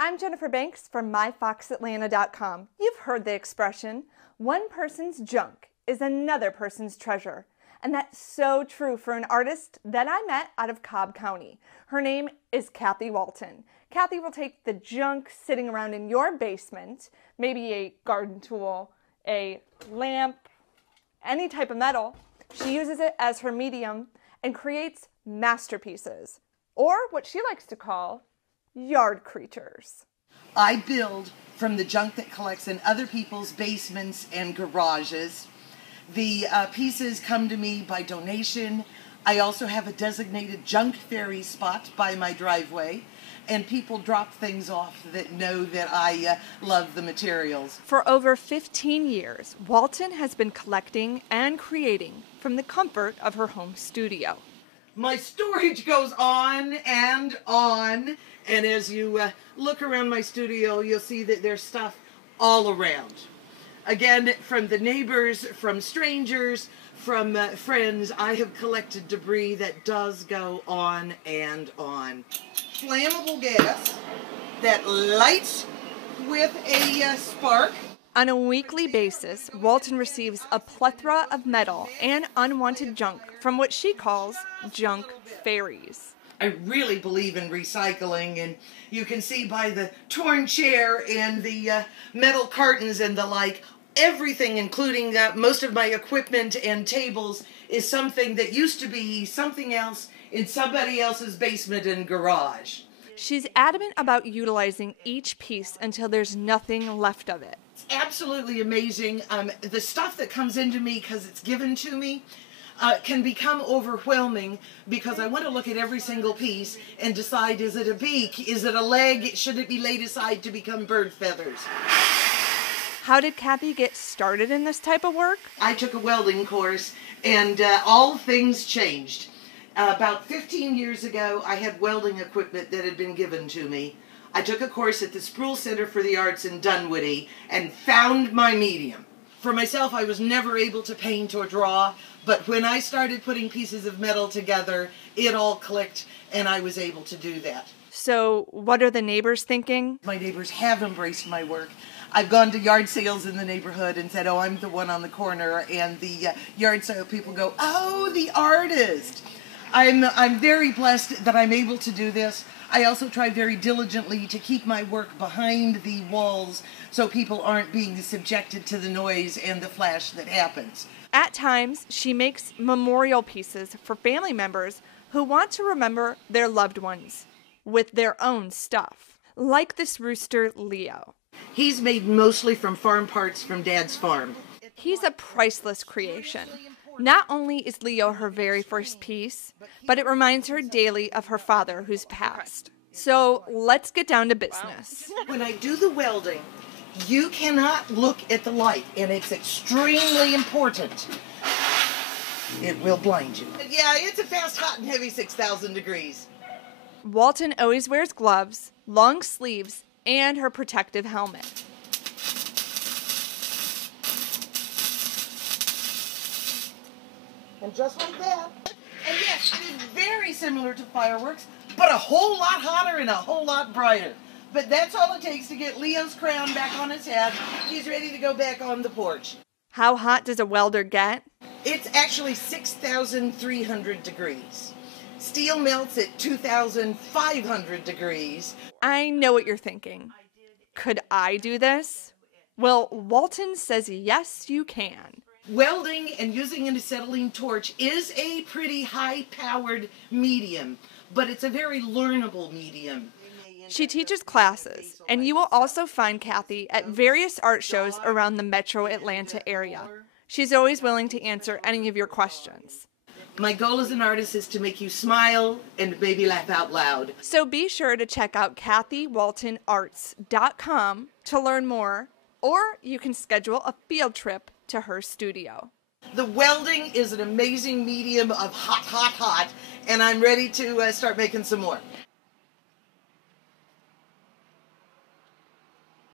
I'm Jennifer Banks from MyFoxAtlanta.com. You've heard the expression, one person's junk is another person's treasure. And that's so true for an artist that I met out of Cobb County. Her name is Kathy Walton. Kathy will take the junk sitting around in your basement, maybe a garden tool, a lamp, any type of metal. She uses it as her medium and creates masterpieces, or what she likes to call yard creatures. I build from the junk that collects in other people's basements and garages. The pieces come to me by donation. I also have a designated junk fairy spot by my driveway, and people drop things off that know that I love the materials. For over 15 years, Walton has been collecting and creating from the comfort of her home studio. My storage goes on, and as you look around my studio, you'll see that there's stuff all around. Again, from the neighbors, from strangers, from friends, I have collected debris that does go on and on. Flammable gas that lights with a spark. On a weekly basis, Walton receives a plethora of metal and unwanted junk from what she calls junk fairies. I really believe in recycling, and you can see by the torn chair and the metal cartons and the like, everything, including most of my equipment and tables, is something that used to be something else in somebody else's basement and garage. She's adamant about utilizing each piece until there's nothing left of it. It's absolutely amazing. The stuff that comes into me because it's given to me can become overwhelming because I want to look at every single piece and decide, is it a beak? Is it a leg? Should it be laid aside to become bird feathers? How did Kathy get started in this type of work? I took a welding course, and all things changed. About 15 years ago, I had welding equipment that had been given to me. I took a course at the Sproul Center for the Arts in Dunwoody and found my medium. For myself, I was never able to paint or draw, but when I started putting pieces of metal together, it all clicked, and I was able to do that. So what are the neighbors thinking? My neighbors have embraced my work. I've gone to yard sales in the neighborhood and said, oh, I'm the one on the corner, and the yard sale people go, oh, the artist. I'm very blessed that I'm able to do this. I also try very diligently to keep my work behind the walls so people aren't being subjected to the noise and the flash that happens. At times, she makes memorial pieces for family members who want to remember their loved ones with their own stuff, like this rooster, Leo. He's made mostly from farm parts from Dad's farm. He's a priceless creation. Not only is Leo her very first piece, but it reminds her daily of her father who's passed. So let's get down to business. When I do the welding, you cannot look at the light, and it's extremely important. It will blind you. Yeah, it's a fast, hot, and heavy 6,000 degrees. Walton always wears gloves, long sleeves, and her protective helmet. And just like that. And yes, it is very similar to fireworks, but a whole lot hotter and a whole lot brighter. But that's all it takes to get Leo's crown back on his head. He's ready to go back on the porch. How hot does a welder get? It's actually 6,300 degrees. Steel melts at 2,500 degrees. I know what you're thinking. Could I do this? Well, Walton says yes, you can. Welding and using an acetylene torch is a pretty high-powered medium, but it's a very learnable medium. She teaches classes, and you will also find Kathy at various art shows around the metro Atlanta area. She's always willing to answer any of your questions. My goal as an artist is to make you smile and maybe laugh out loud. So be sure to check out KathyWaltonArts.com to learn more, or you can schedule a field trip to her studio. The welding is an amazing medium of hot, hot, hot, and I'm ready to start making some more.